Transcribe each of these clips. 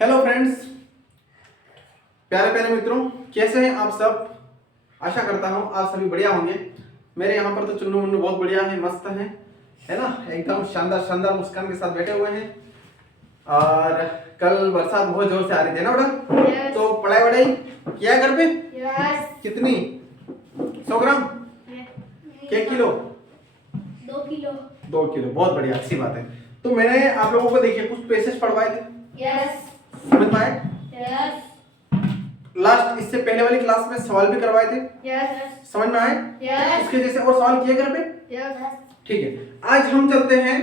Hello friends, प्यारे प्यारे मित्रों, कैसे हैं आप सब। आशा करता हूं आप सभी बढ़िया होंगे। मेरे यहाँ पर तो चुन्नू मुन्नू बहुत बढ़िया है, मस्त है ना, एकदम शानदार शानदार मुस्कान के साथ बैठे हुए हैं। और कल बरसात बहुत जोर से आ रही थी ना बेटा। yes. तो पढ़ाई वढ़ाई किया है घर पे? yes. कितनी? 100 ग्राम? एक किलो? 2 किलो। 2 किलो, बहुत बढ़िया, अच्छी बात है। तो मैंने आप लोगों को देखिए कुछ पेसेज पढ़वाए थे, यस समझ में आए? यस लास्ट इससे पहले वाली क्लास में सवाल भी करवाए थे, यस समझ में आए? यस उसके जैसे और सवाल किए घर पे? यस। ठीक है, आज हम चलते हैं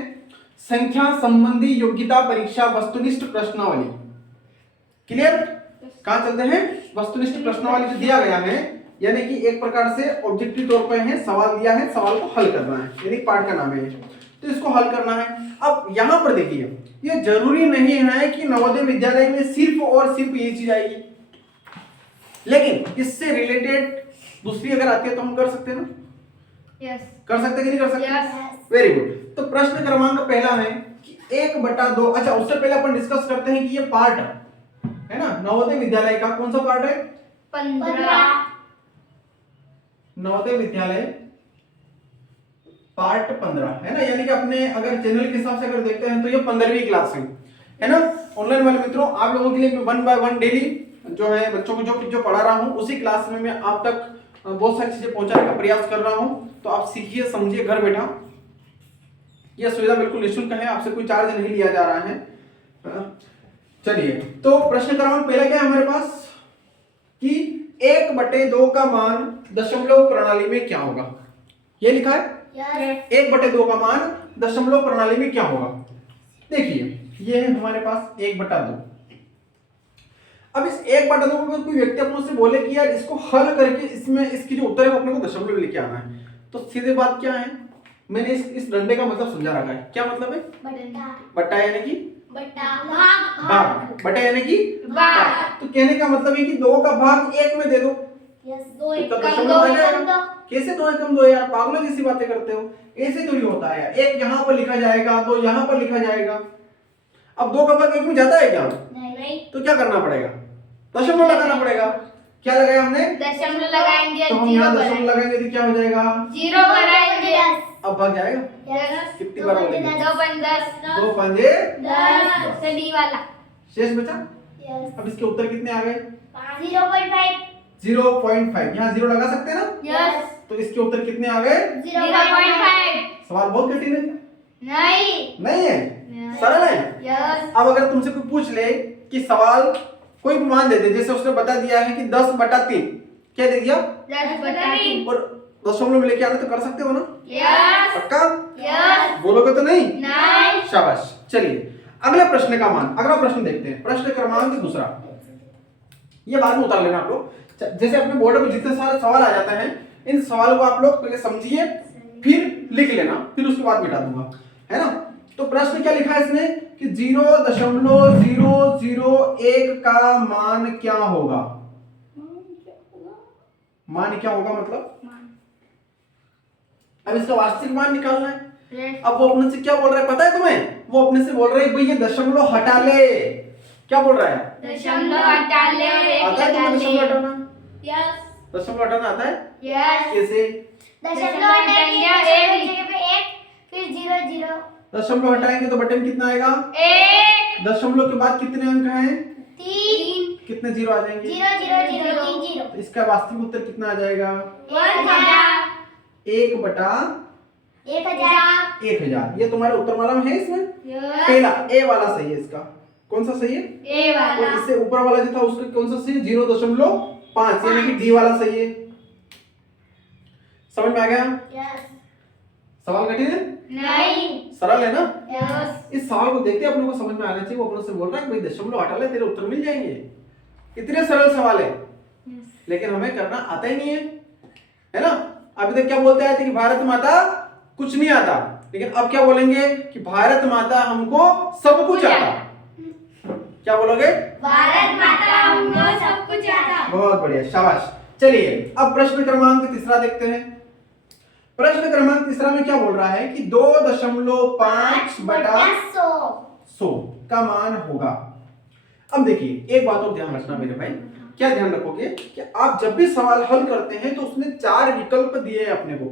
संख्या संबंधी योग्यता परीक्षा वस्तुनिष्ठ प्रश्नावली। क्लियर? कहाँ चलते हैं? वस्तुनिष्ठ प्रश्नावली जो दिया गया है, यानी कि एक प्रकार से ऑब्जेक्टिव तौर पर है, सवाल दिया है, सवाल को हल करना है, यानी पाठ का नाम है, तो इसको हल करना है। अब यहाँ पर देखिए, ये जरूरी नहीं है कि नवोदय विद्यालय में सिर्फ और सिर्फ ये चीज आएगी, लेकिन इससे रिलेटेड दूसरी अगर आती है तो हम कर सकते हैं ना? यस कर सकते कि नहीं कर सकते? यस। Very good. तो प्रश्न क्रमांक पहला है कि 1/2। अच्छा, उससे पहले अपन डिस्कस करते हैं कि ये पार्ट है ना नवोदय विद्यालय का, कौन सा पार्ट है? 15। नवोदय विद्यालय पार्ट 15 है ना, यानी कि अपने अगर चैनल के हिसाब से अगर देखते हैं तो ये 15वीं क्लास है ना। ऑनलाइन वाले मित्रों, आप लोगों के लिए मैं 1 बाय 1 डेली जो है बच्चों को जो पढ़ा रहा हूँ, उसी क्लास में मैं आप तक बहुत सारी चीजें पहुंचाने का प्रयास कर रहा हूँ। तो आप सीखिए, समझिए घर बैठा। यह सुविधा बिल्कुल निःशुल्क है, आपसे कोई चार्ज नहीं लिया जा रहा है। चलिए, तो प्रश्न क्रमांक पहला क्या है हमारे पास कि 1/2 का मान दशमलव प्रणाली में क्या होगा? ये लिखा है यस 1/2 का मान दशमलव प्रणाली में क्या होगा। देखिए, ये है हमारे पास 1/2। अब इस 1/2 को अगर कोई व्यक्ति अपनों से बोले कि यार इसको हल करके इसमें इसकी जो उत्तर है वो अपने को दशमलव लेके आना है, तो सीधे बात क्या है, मैंने इस डंडे का मतलब समझा रखा है। क्या मतलब है? बट्टा यानी कि भाग, बटा यानी कि भाग। तो कहने का मतलब है कि 2 का भाग 1 में दे दो। यस 2 तो कम दशमलव 2 आ जाएगा। कम 2। कैसे 2 एकम 2 यार, पागलों जैसी बातें करते हो। ऐसे थोड़ी होता है यार, 1 यहाँ पर लिखा जाएगा, 2 यहाँ पर लिखा जाएगा। अब 2 का भाग 1 में जाता है क्या? नहीं। तो क्या करना पड़ेगा? दशमलव लगाना पड़ेगा। क्या लगाया हमने? दशमलव लगाएंगे, तो हम यहाँ दशमलव लगाएंगे तो क्या हो जाएगा? 0 बनाएंगे। अब भाग जाएगा। यस कितनी बार बोलेंगे? 2 5 10 2 5 10 सभी वाला। शेष बचा। यस अब इसके उत्तर कितने आ गए? 0.5। 0.5। यहाँ 0 लगा सकते हैं ना? यस तो इसके उत्तर कितने आ गए? 0.5। सवाल बहुत कठिन है? नहीं है, सरल है। यस अब अगर तुमसे कोई पूछ ले कि सवाल कोई भी मान दे दे, जैसे उसने बता दिया है कि 10/3, क्या दे दिया? 10/3 और दशमलव में लेके आना, तो कर सकते हो ना? यस पक्का? यस बोलोगे तो नहीं? नहीं। शाबाश। चलिए, अगले प्रश्न का मान, अगला प्रश्न देखते हैं। प्रश्न क्रमांक 2। ये बाद में उतार लेना आप लोग। जैसे अपने बोर्ड में जितने सारे सवाल आ जाते हैं, इन सवालों को आप लोग पहले समझिए, फिर लिख लेना, फिर उसके बाद मिटा दूंगा, है ना। तो प्रश्न क्या लिखा है इसमें कि 0.001 का मान क्या होगा? मान क्या होगा मतलब? अब इसका वास्तविक मान निकालना है। अब वो अपने से क्या बोल रहा है पता है तुम्हें? वो अपने से बोल रहा है भाई ये दशमलव हटा ले। क्या बोल रहा है? दशमलव हटा ले और एक आता है लगा तुम्हें दशमलव ले। हटाना? यस दशमलव हटाना आता है? यस कैसे? दशमलव हटाएंगे और एक जगह पे 1 फिर 0 0 दशमलव हटाएंगे तो बटन कितना आएगा? 1 दशमलव के बाद कितने अंक हैं? 3 कितने जीरो आ जाएंगे? 0 0 0 3 0। तो इसका वास्तविक उत्तर कितना आ जाएगा? 1000 1/1000। ये तुम्हारे उत्तर वाला में है इसमें? यस पहला ए वाला सही है। इसका कौन सा सही है? ए वाला। और इससे ऊपर वाला जो था उसका कौन सा सही है? 0.5, यानी कि डी वाला सही है। समझ में आ गया? यस सवाल कठिन है? नहीं। सरल है ना? यस इस सवाल को देखते अपने को समझ में आना चाहिए। वो अपने से बोल रहा है कि भाई दशमलव हटा ले, तेरे उत्तर मिल जाएंगे। इतने सरल सवाल है, लेकिन हमें करना आता ही नहीं है ना। अभी तक क्या बोलते आए थे कि भारत माता कुछ नहीं आता, लेकिन अब क्या बोलेंगे कि भारत माता हमको सब कुछ आता। क्या बोलोगे? भारत माता हमको सब कुछ आता। बहुत बढ़िया, शाबाश। चलिए, अब प्रश्न क्रमांक 3 देखते हैं। प्रश्न क्रमांक 3 में क्या बोल रहा है कि 2.5/100 का मान होगा। अब देखिए एक बात और ध्यान रखना मेरे भाई, क्या ध्यान रखोगे कि आप जब भी सवाल हल करते हैं तो उसने 4 विकल्प दिए हैं अपने को,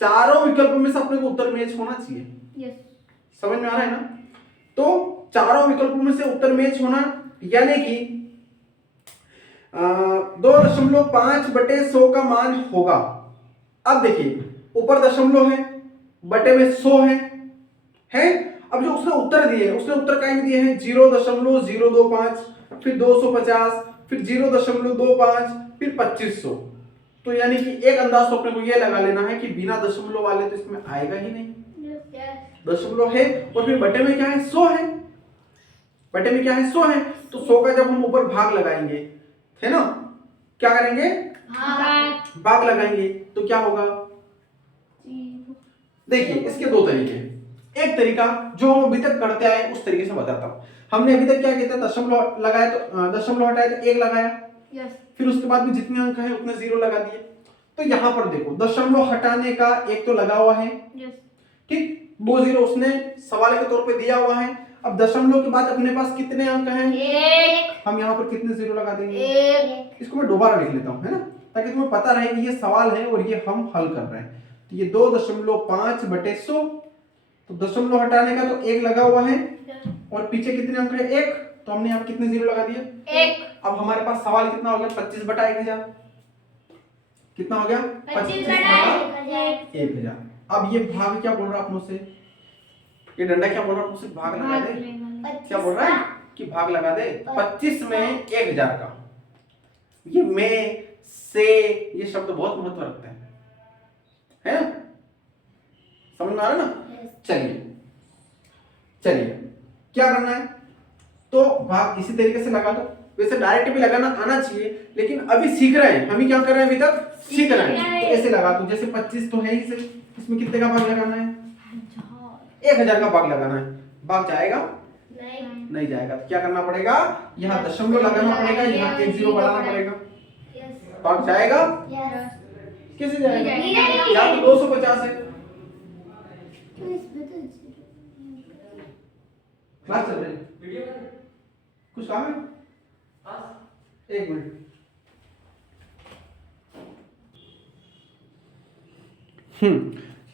चारों विकल्प में से अपने को उत्तर मैच होना चाहिए। समझ में आ रहा है ना? तो चारों विकल्पों में से उत्तर मैच होना, यानी कि 2.5/100 का मान होगा। अब देखिए ऊपर दशमलव है, बटे में 100 है। अब जो उसने उत्तर दिए, उसने उत्तर कहीं दिए हैं 0.025, फिर 250, फिर 0.25, फिर 2500। तो यानी कि एक अंदाज तो अपने को ये लगा लेना है कि बिना दशमलव वाले तो इसमें आएगा ही नहीं, दशमलव है। और फिर बटे में क्या है 100 है, बटे में क्या है 100 है। तो 100 का जब हम ऊपर भाग लगाएंगे, है ना, क्या करेंगे भाग लगाएंगे, तो क्या होगा? देखिए इसके दो तरीके हैं। एक तरीका जो हम अभी तक करते आए उस तरीके से बताता हूं। हमने अभी तक क्या किया था, दशमलव लगाया तो दशमलव हटाया तो 1 लगाया, फिर उसके बाद में जितने अंक है उतने 0 लगा दिए। तो यहां पर देखो दशमलव हटाने का एक तो लगा हुआ है, ठीक, 2 0 उसने सवाल के तौर पे दिया हुआ है। अब दशमलव के बाद अपने पास कितने अंक हैं? 1। हम यहाँ पर कितने 0 लगा देंगे? 1। इसको मैं दोबारा लिख लेता हूँ, है ना, ताकि तुम्हें पता रहे कि ये सवाल है और ये हम हल कर रहे हैं। तो ये 2.5/100, तो दशमलव हटाने का तो 1 लगा हुआ है, और पीछे कितने अंक है 1, तो हमने यहाँ कितने 0 लगा दिए? 1। अब हमारे पास सवाल कितना हो गया? 25/1000। कितना हो गया? 25/1000। अब ये भाग क्या बोल रहा है अपनों से? ये डंडा क्या बोल रहा है अपनों से? भाग लगा दे। क्या बोल रहा है कि भाग लगा दे 25 में 1000 का। ये में से ये शब्द बहुत महत्व रखते हैं, है ना? समझ में आ रहा है ना? चलिए क्या करना है, तो भाग इसी तरीके से लगा दो। वैसे डायरेक्ट भी लगाना आना चाहिए, लेकिन अभी सीख रहे हैं, हम ही क्या कर रहे हैं, अभी तक सीख रहे हैं। तो ऐसे लगा दो, जैसे 25 तो है ही सही, इसमें कितने का भाग लगाना है? 1000 का भाग लगाना है। भाग जाएगा? नहीं जाएगा। तो क्या करना पड़ेगा, यहाँ दशमलव लगाना पड़ेगा, यहाँ 1 0 बढ़ाना पड़ेगा। भाग जाएगा? कैसे जाएगा? यहाँ तो 250 है। क्लास चल रही है, कुछ काम है? एक मिनट।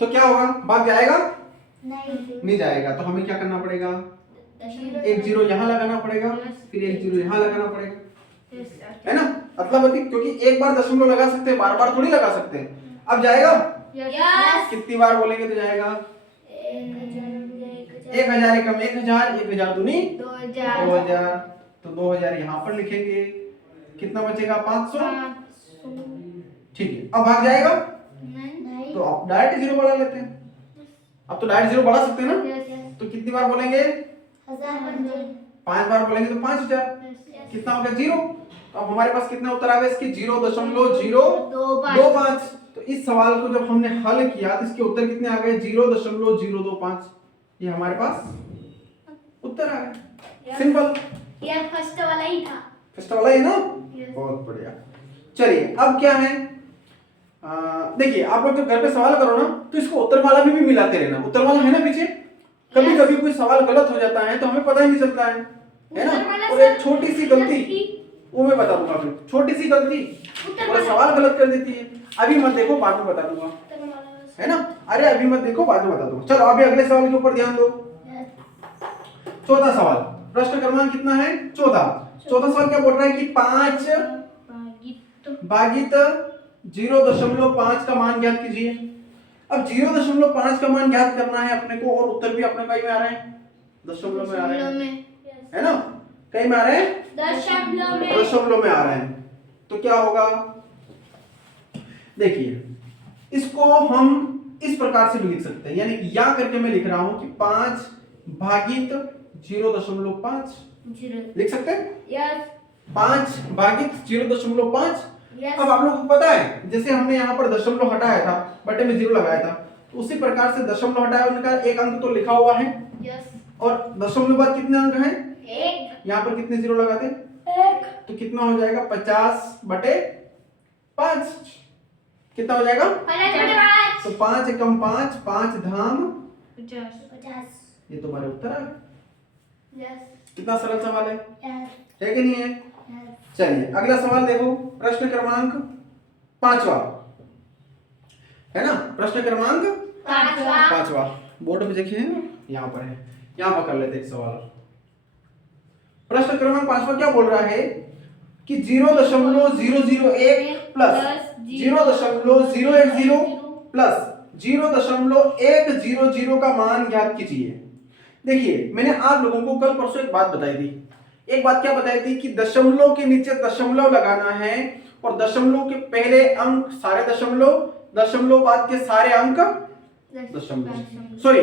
तो क्या होगा, भाग जाएगा? नहीं जाएगा। तो हमें क्या करना पड़ेगा, 1 0 यहाँ लगाना पड़ेगा, फिर 1 0 यहाँ लगाना पड़ेगा, है ना, अदला बदली, क्योंकि एक बार दशमलव लगा सकते हैं, बार बार थोड़ी लगा सकते हैं। अब जाएगा? कितनी बार बोलेंगे तो जाएगा? 1000 एकम 1000, 1000 दूनी 2000, तो 2000 यहाँ पर लिखेंगे, कितना बचेगा? 500। ठीक है, अब भाग जाएगा? तो आप डायरेक्ट 0 बढ़ा लेते हैं। अब तो डायरेक्ट 0 बढ़ा सकते हैं ना? तो कितनी बार बोलेंगे? 5 बार बोलेंगे तो 5000। कितना हो गया? 0। तो अब हमारे पास कितना उत्तर आ गया इसके? 0.025। तो इस सवाल को जब हमने हल किया तो इसके उत्तर कितने आ गए? 0.025। ये हमारे पास उत्तर आ गया। सिंपल। ये फर्स्ट वाला ही था। फर्स्ट वाला है ना? बहुत बढ़िया। चलिए अब क्या है, देखिए आप लोग जब घर पे सवाल करो ना, तो इसको उत्तर माला में भी मिलाते रहना। उत्तर माला है ना पीछे, कभी कभी कोई सवाल गलत हो जाता है तो हमें पता ही नहीं चलता है ना? और एक छोटी सी गलती, वो मैं बता दूंगा, फिर छोटी सी गलती और सवाल गलत कर देती है। अभी मत देखो, बाद में बता दूंगा, है ना? अरे अभी मत देखो, बाद में बता दूंगा। चलो अभी अगले सवाल के ऊपर ध्यान दो। 14 सवाल, प्रश्न क्रमांक कितना है? 14 सवाल क्या बोल रहा है कि 5 भागित 0.5 का मान ज्ञात कीजिए। अब 0.5 का मान ज्ञात करना है अपने को, और उत्तर भी अपने कई में आ रहे हैं, दशमलव में आ रहे हैं, है ना? कई में आ रहे हैं, दशमलव में आ रहे हैं। तो क्या होगा, देखिए इसको हम इस प्रकार से भी लिख सकते हैं, यानी कि या करके मैं लिख रहा हूं कि 5 भागित 0.5 लिख सकते हैं। 5 भागित 0.5। अब आप लोगों को पता है, जैसे हमने यहाँ पर दशमलव हटाया था, बटे में 0 लगाया था, तो उसी प्रकार से दशमलव हटाया, उनका एक अंक तो लिखा हुआ है, और दशमलव बाद कितने अंक हैं? 1। यहाँ पर कितने 0 लगाते? 1। तो कितना हो जाएगा? 50/5। कितना हो जाएगा? 50/5। तो 5 एकम 5, 5 धाम 50। ये तुम्हारे उत्तर है। यस कितना सरल सवाल है यस कि नहीं है? यस चलिए अगला सवाल देखो, प्रश्न क्रमांक 5वां है ना, प्रश्न क्रमांक पांचवा 5वां बोर्ड पे देखिए, यहाँ पर है, यहाँ पर कर लेते हैं एक सवाल। प्रश्न क्रमांक 5वां क्या बोल रहा है कि 0.001 प्लस 0.010 प्लस 0.100 का मान ज्ञात कीजिए। देखिए मैंने आप लोगों को कल परसों एक बात बताई थी। एक बात क्या बताई थी कि दशमलव के नीचे दशमलव लगाना है और दशमलव के पहले अंक सारे दशमलव, दशमलव बाद के सारे अंक दशमलव, सॉरी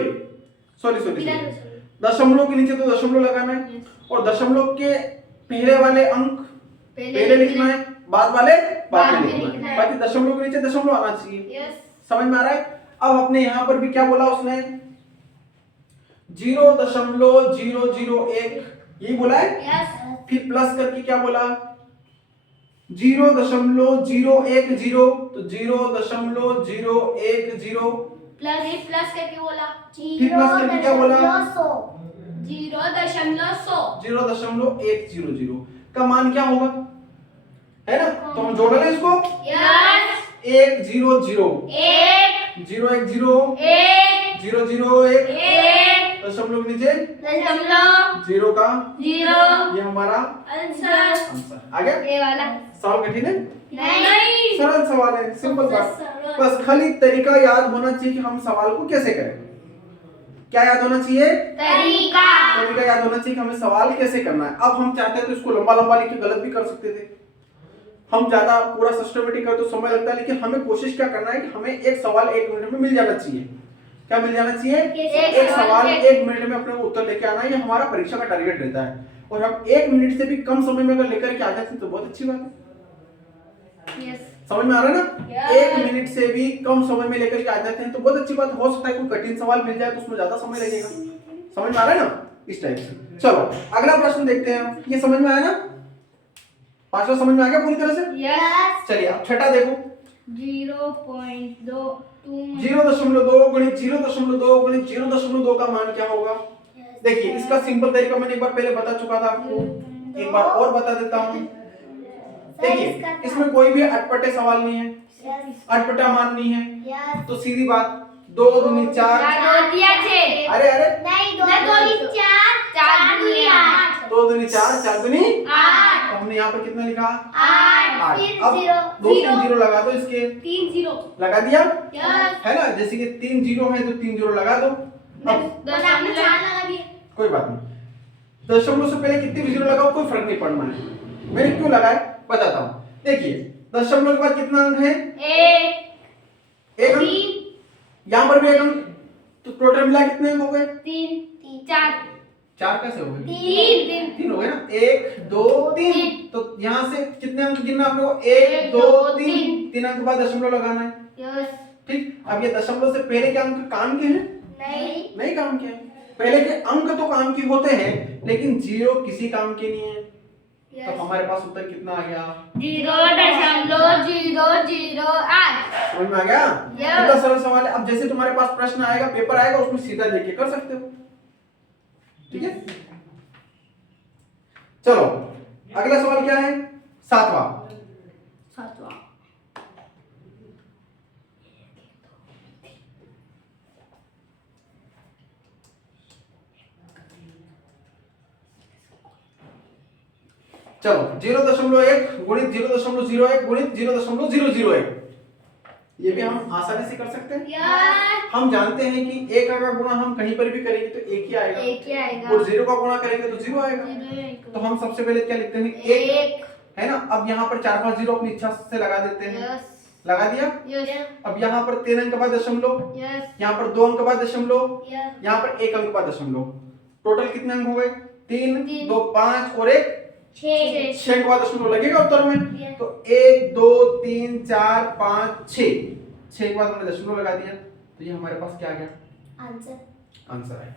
दशमलव के नीचे तो दशमलव लगाना है और दशमलव के पहले वाले अंक पहले लिखना है, बाद वाले बाद में लिखना है, बाकी दशमलव के नीचे दशमलव आना चाहिए। यस समझ में आ रहा है? अब अपने यहाँ पर भी क्या बोला उसने, 0.001 यही बोला है, यस फिर प्लस करके क्या बोला 0.010 तो 0.010 प्लस करके बोला फिर प्लस करके क्या बोला 0.100 का मान क्या होगा, है ना? तो हम जोड़ लें इसको, यस 1 0 0 एक 0 1 0 एक 0 0 1 एक दशमलव के नीचे दशमलव 0 का, जीरो ये हमारा आंसर आंसर आ गया। ये वाला सवाल कठिन है? नहीं सरल सवाल है, सिंपल बात, बस खाली तरीका याद होना चाहिए कि हम सवाल को कैसे करें। क्या याद होना चाहिए? तरीका तरीका याद होना चाहिए कि हमें सवाल कैसे करना है। अब हम चाहते हैं तो इसको लंबा लंबा लिख के गलत भी कर सकते थे, हम ज्यादा पूरा सिस्टमेटिक कर तो समय लगता है, लेकिन हमें कोशिश क्या करना है कि हमें एक सवाल 1 मिनट में मिल जाना चाहिए। क्या मिल जाना चाहिए? एक सवाल 1 मिनट में अपने उत्तर लेके आना, ये हमारा परीक्षा का टारगेट रहता है। और हम 1 मिनट से भी कम समय में अगर लेकर के आ जाते हैं तो बहुत अच्छी बात है। यस समझ में आ रहा है ना? Yes. 1 मिनट से भी कम समय में लेकर के आ जाते हैं तो बहुत अच्छी बात। हो सकता है कोई कठिन सवाल मिल जाए तो उसमें ज्यादा समय लगेगा। समझ में आ रहा है ना? इस टाइप से। चलो अगला प्रश्न देखते हैं, ये समझ में आया ना? 5वां समझ में आ गया पूरी तरह से? यस चलिए अब छठा देखो, 0.2 0.2 गुणित 0.2 गुणित 0.2 का मान क्या होगा? देखिए इसका सिंपल तरीका मैंने एक बार पहले बता चुका था आपको, एक बार और बता देता हूँ। देखिए इसमें कोई भी अटपटे सवाल नहीं है, अटपटा मान नहीं है, तो सीधी बात 2 दूनी 4, अरे अरे नहीं 2 दूनी 4 4 दूनी 8 2 दूनी 4 4 दूनी 8 तो हमने यहाँ पर कितना लिखा 8 फिर अब 2 3 जीरो लगा दो, इसके 3 0 लगा दिया यस है ना? जैसे कि 3 जीरो है तो 3 जीरो लगा दो। अब दशमलव 4 लगा दिए कोई बात नहीं, दशमलव से पहले कितने भी जीरो लगाओ कोई फर्क नहीं पड़ना है। मैंने क्यों लगाए बताता हूँ। देखिए दशमलव के बाद कितना अंक है? 1 अंक, यहाँ पर भी 1 अंक, तो टोटल मिला कितने अंक हो गए? 3 4 4 कैसे हो गए? 3 3 हो गए ना? 1 2 3, तो यहाँ से कितने अंक गिनना आपने को? 1 2 3, 3 अंक के बाद दशमलव लगाना है। यस ठीक, अब ये दशमलव से पहले के अंक काम के हैं? नहीं काम के हैं। पहले के अंक तो काम के होते हैं लेकिन जीरो किसी काम के नहीं है। तो हमारे पास उत्तर कितना आ गया? 0.008 समझ में आ गया? Yes. कितना सरल सवाल है। अब जैसे तुम्हारे पास प्रश्न आएगा, पेपर आएगा, उसमें सीधा लेके कर सकते हो। ठीक है, चलो अगला सवाल क्या है? 7वां। चलो 0.1 गुणित 0.01 गुणित 0.001, ये भी हम आसानी से कर सकते हैं। हम जानते हैं कि 1 का गुणा हम कहीं पर भी करेंगे तो 1 ही आएगा, और 0 का गुणा करेंगे तो 0 आएगा। तो हम सबसे पहले क्या लिखते हैं? 1, है ना? अब यहाँ पर 4 5 जीरो अपनी इच्छा से लगा देते हैं। लगा दिया। अब यहाँ पर 3 अंक के बाद दशमलव, यहाँ पर 2 अंक के बाद दशमलव, यहाँ पर 1 अंक के बाद दशमलव, टोटल कितने अंक हो गए? 3 2 5 और 1 6 के बाद दशमलव लगेगा उत्तर में। तो 1 2 3 4 5 6 के बाद हमने दशमलव लगा दिया, तो ये हमारे पास क्या आ गया? आंसर आया।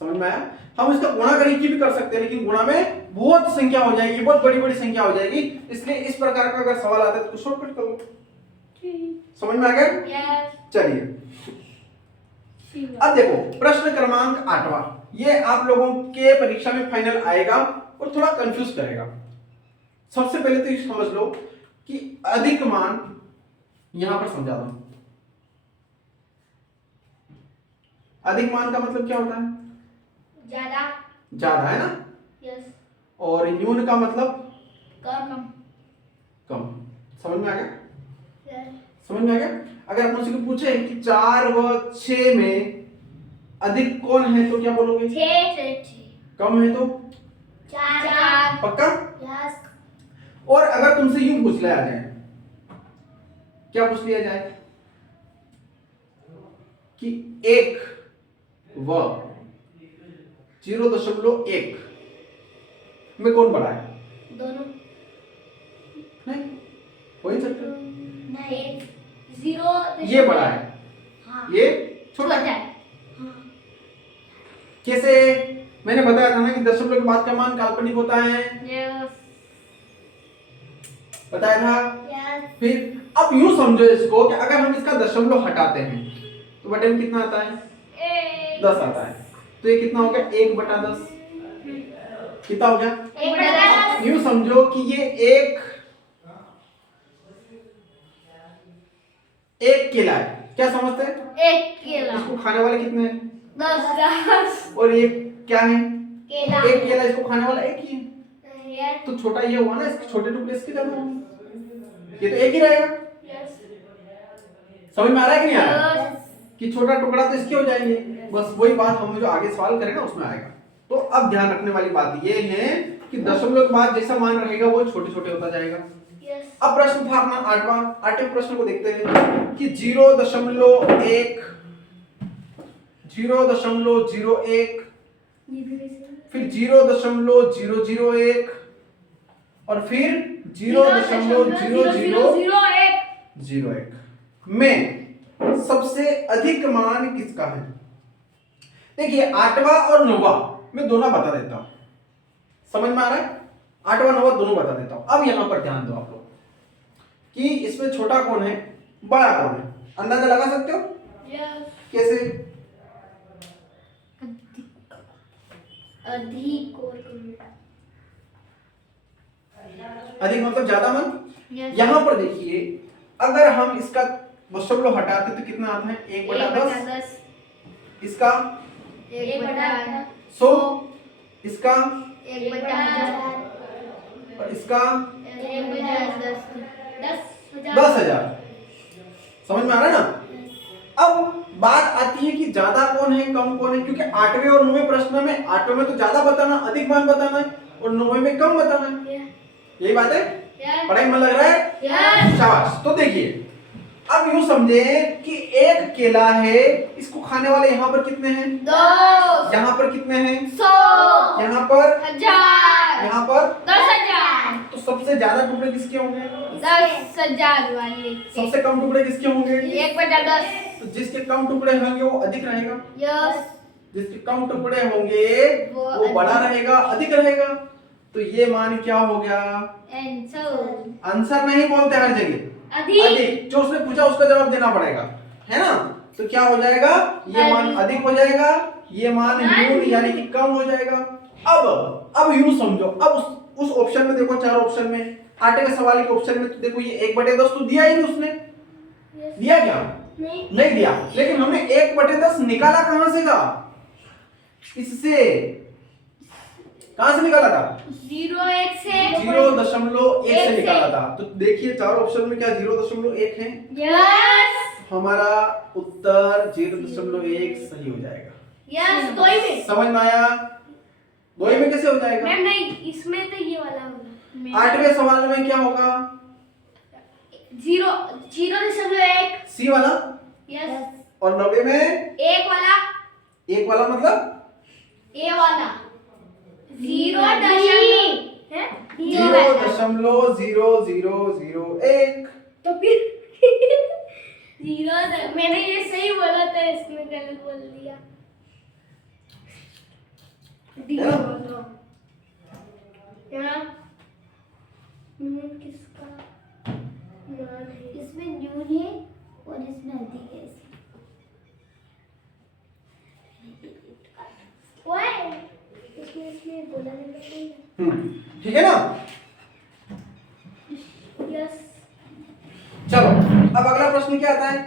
समझ में आया? हम इसका गुणा करके भी कर सकते हैं, लेकिन गुणा में बहुत संख्या हो जाएगी, बहुत बड़ी बड़ी संख्या हो जाएगी, इसलिए इस प्रकार का अगर सवाल आता है तो शॉर्टकट कर लो। समझ में आ गया? चलिए अब देखो प्रश्न क्रमांक 8वां। ये आप लोगों के परीक्षा में फाइनल आएगा और थोड़ा कंफ्यूज करेगा। सबसे पहले तो ये समझ लो कि अधिक मान, यहां पर समझा दो, अधिक मान का मतलब क्या होता है? ज्यादा। ज्यादा, है ना? यस। और न्यून का मतलब कम। कम। समझ में आ गया? यस। समझ में आ गया? अगर आप मुझसे पूछे कि 4 व 6 में अधिक कौन है तो क्या बोलोगे? 6। कम है तो 4। पक्का? यस। और अगर तुमसे यूं पूछ लिया जाए, क्या पूछ लिया जाए कि 1 व 0.1 में कौन बड़ा है? दोनों। नहीं, हो ही सकता है। नहीं, 0। ये बड़ा है, हाँ। ये छोटा है। हाँ। कैसे? मैंने बताया था ना कि दशमलव के बाद का मान काल्पनिक होता है। यस। बताया था। यस। फिर अब यूं समझो इसको कि अगर हम इसका दशमलव हटाते हैं तो बटे में कितना आता है? 10 आता है। तो ये कितना हो गया? 1/10। कितना हो गया? 1/10। यूं समझो कि ये एक केला है। क्या समझते हैं? 1 केला। इसको खाने वाले कितने हैं? 10। और ये क्या है? केला। एक केला, इसको खाने वाला एक ही है। यस। तो छोटा ये हुआ ना, इसके छोटे टुकड़े इसके ज्यादा होंगे, ये तो एक ही रहेगा। यस। समझ में आ रहा है कि नहीं आ रहा है? यस। कि छोटा टुकड़ा तो इसके हो जाएंगे। बस वही बात हम जो आगे सवाल करें ना उसमें आएगा। तो अब ध्यान रखने वाली बात ये है कि दशमलव के बाद जैसा मान रहेगा वो छोटे छोटे होता जाएगा। यस। अब प्रश्न था अपना 8वें प्रश्न को देखते हैं कि 0.1, 0.01, फिर 0.001 और फिर 0.0001 में सबसे अधिक मान किसका है? देखिए 8वां और 9वां मैं दोनों बता देता हूं। समझ में आ रहा है? 8वां 9वां दोनों बता देता हूं। अब यहां पर ध्यान दो आप लोग कि इसमें छोटा कौन है, बड़ा कौन है? अंदाजा लगा सकते हो? यस। कैसे? अधिक और कम। अधिक मतलब ज्यादा मान। यस। यहां पर देखिए अगर हम इसका दशमलव हटाते तो कितना आता है? 1/10। इसका 100, इसका 1/1000 और इसका 10,000। 10,000। समझ में आ रहा है ना? अब बात आती है कि ज्यादा कौन है कम कौन है, क्योंकि 8वें और 9वें प्रश्न में 8वें में तो ज्यादा बताना, अधिक मान बताना है और 9वें में कम बताना है। यही बात है? पढ़ाई में लग रहा है? शाबाश। तो देखिए अब यूं समझे कि एक केला है, इसको खाने वाले यहाँ पर कितने हैं? 2। यहाँ पर कितने हैं? 100। यहाँ पर 1000। यहाँ पर 10,000। तो सबसे ज्यादा टुकड़े किसके होंगे? 10,000 वाले। सबसे कम टुकड़े किसके होंगे? 1/10। तो जिसके कम टुकड़े होंगे वो अधिक रहेगा, यस। जिसके कम टुकड़े होंगे वो बड़ा रहेगा, अधिक रहेगा। तो ये मान क्या हो गया? आंसर नहीं बोलते हर जगह, अधिक। जो उसने पूछा उसका जवाब देना पड़ेगा, है ना? तो क्या हो जाएगा? ये मान अधिक हो जाएगा, ये मान न्यून यानी कि कम हो जाएगा। अब यूं समझो, अब उस ऑप्शन में देखो, 4 ऑप्शन में 8वें सवाल के ऑप्शन में तो देखो ये 1/10 तो दिया ही नहीं उसने। दिया क्या? नहीं दिया। लेकिन हमने 1/10 निकाला कहां से था? इससे। कहां से निकाला था? 0.1 से 0.1 से निकाला था। तो देखिए 4 ऑप्शन में क्या 0.1 है? यस। हमारा उत्तर 0.1 सही हो जाएगा। यस। दो ही में। समझ में आया? दो ही में कैसे हो जाएगा? मैम नहीं, इसमें तो ये वाला होगा। 8वें सवाल में क्या होगा? 0.1। सी वाला। यस। और 90 में 1 वाला। 1 वाला मतलब ए वाला 0.0001। तो फिर 0 मैंने ये सही बोला था, इसमें गलत बोल दिया। किसका इसमें न्यून है और इसमें अधिक है। ओए बोला नहीं ठीक है ना। यस। चलो अब अगला प्रश्न क्या आता है?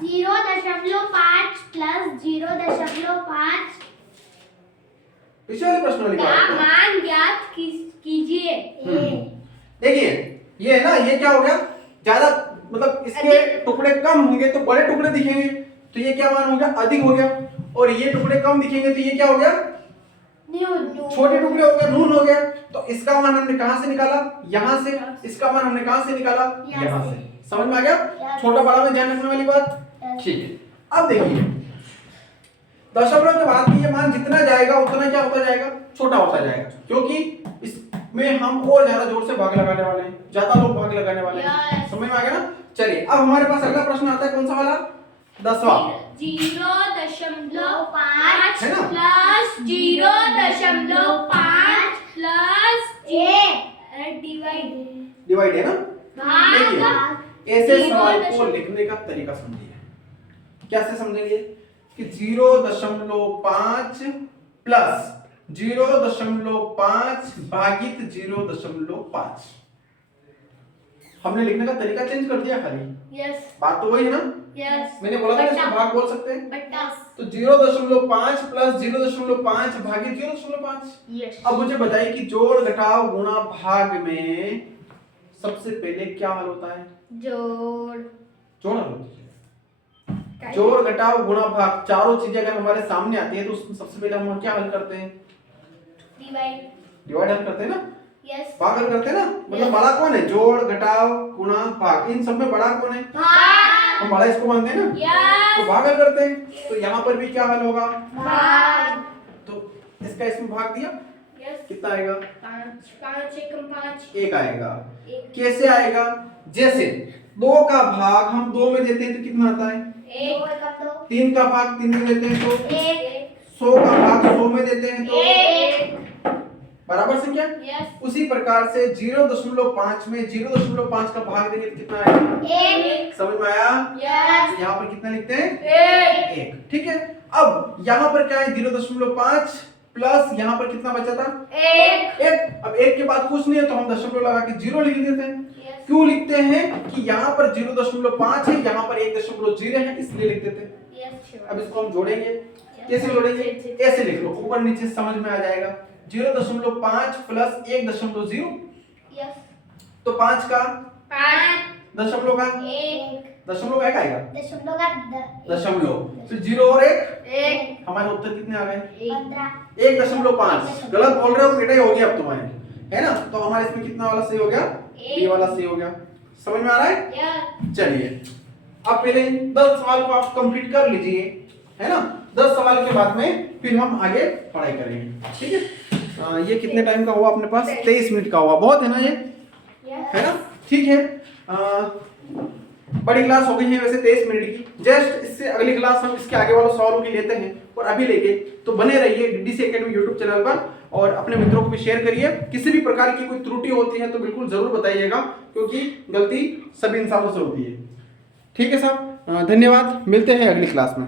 0.5 प्लस 0.5 पीछे वाले प्रश्न वाली का बात है। मान ज्ञात कीजिए। देखिए ये है ना, ये क्या हो गया, ज्यादा मतलब इसके टुकड़े कम होंगे तो बड़े टुकड़े दिखेंगे, तो ये क्या मान हो गया, अधिक हो गया। और ये टुकड़े कम दिखेंगे तो ये क्या हो गया, छोटे टुकड़े हो गए, न्यून हो गया। तो इसका मान हमने कहां से निकाला, यहां से। इसका मान हमने कहां से निकाला, यहां से। समझ में आ गया? छोटा बड़ा में ध्यान रखने वाली बात। ठीक है, अब देखिए दशमलव के बाद ये मान जितना जाएगा उतना क्या होता जाएगा, छोटा होता जाएगा, क्योंकि इसमें हम और ज्यादा जोर से भाग लगाने वाले हैं, ज्यादा लोग भाग लगाने वाले हैं। समझ में आ गया ना। चलिए अब हमारे पास अगला प्रश्न आता है, कौन सा वाला, 10वां। 0.5 है ना? प्लस 0.5 प्लस डिवाइड है ना। देखिए ऐसे सवाल को 0. लिखने का तरीका समझिए। कैसे समझेंगे कि 0.5 प्लस 0.5 भागित 0.5। हमने लिखने का तरीका चेंज कर दिया खाली। यस बात तो वही है ना। यस। मैंने बोला था इसको भाग बोल सकते हैं। बट्टा। तो 0.5 प्लस 0.5 भागित 0.5। यस। अब मुझे बताइए कि जोड़ घटाव गुणा भाग में सबसे पहले क्या हल होता है, जोड़ जोड़ हल होती है। जोड़ घटाव गुणा भाग, चारों चीजें अगर हमारे सामने आती है तो उसमें सबसे पहले हम क्या हल करते हैं, डिवाइड हल करते हैं ना। यस। भाग हल करते हैं ना। मतलब बड़ा कौन है, जोड़ घटाव गुणा भाग, इन सब में बड़ा कौन है, भाग। हम बड़ा इसको मानते हैं ना। यस। तो भाग हल करते हैं, तो यहाँ पर भी क्या हल होगा, भाग। तो इसका इसमें भाग दिया, यस। कितना आएगा, 5 एकम 5 1 आएगा। एक। कैसे आएगा, जैसे 2 का भाग हम 2 में देते हैं तो कितना आता है, 1। 3 का भाग 3 में देते हैं तो 1। 100 का भाग 100 में देते हैं तो 1। बराबर संख्या। यस। उसी प्रकार से 0.5 में 0.5 का भाग देंगे तो कितना आएगा, 1। समझ में आया। यस। यहाँ पर कितना लिखते हैं, 1। 1। ठीक है, अब यहाँ पर क्या है, 0.5 प्लस यहाँ पर कितना बचा था, 1। 1। अब 1 के बाद कुछ नहीं है तो हम दशमलव लगा के 0 लिख देते हैं। क्यों लिखते हैं कि यहाँ पर 0.5 है, यहाँ पर 1.0 है, इसलिए लिख देते हैं। अब इसको हम जोड़ेंगे, कैसे जोड़ेंगे, ऐसे लिख लो, ऊपर नीचे समझ में आ जाएगा। 0.5 प्लस 1.0, तो 5 का 5 दशमलव का 1 दशमलव एक आएगा, दशमलव, फिर 0 और 1, 1 हमारे उत्तर कितने आ गए, 15 1.5। गलत बोल रहे हो बेटा, ये हो गया अब तुम्हारे, है ना। तो हमारे इसमें कितना वाला सही हो गया, ये वाला सही हो गया। समझ में आ रहा है। चलिए अब पहले 10 सवाल को आप कंप्लीट कर लीजिए, है ना। 10 सवाल के बाद में फिर हम आगे पढ़ाई करेंगे, ठीक है। ये कितने टाइम का हुआ अपने पास, 23 मिनट का हुआ, बहुत है ना ये, है ना। ठीक है, बड़ी क्लास हो गई है वैसे 23 मिनट की। जस्ट इससे अगली क्लास हम इसके आगे वालों सवालों की लेते हैं, और अभी लेके तो बने रहिए डीडीसी एकेडमी यूट्यूब चैनल पर, और अपने मित्रों को भी शेयर करिए। किसी भी प्रकार की कोई त्रुटि होती है तो बिल्कुल जरूर बताइएगा, क्योंकि गलती सभी इंसानों से होती है। ठीक है साहब, धन्यवाद, मिलते हैं अगली क्लास में।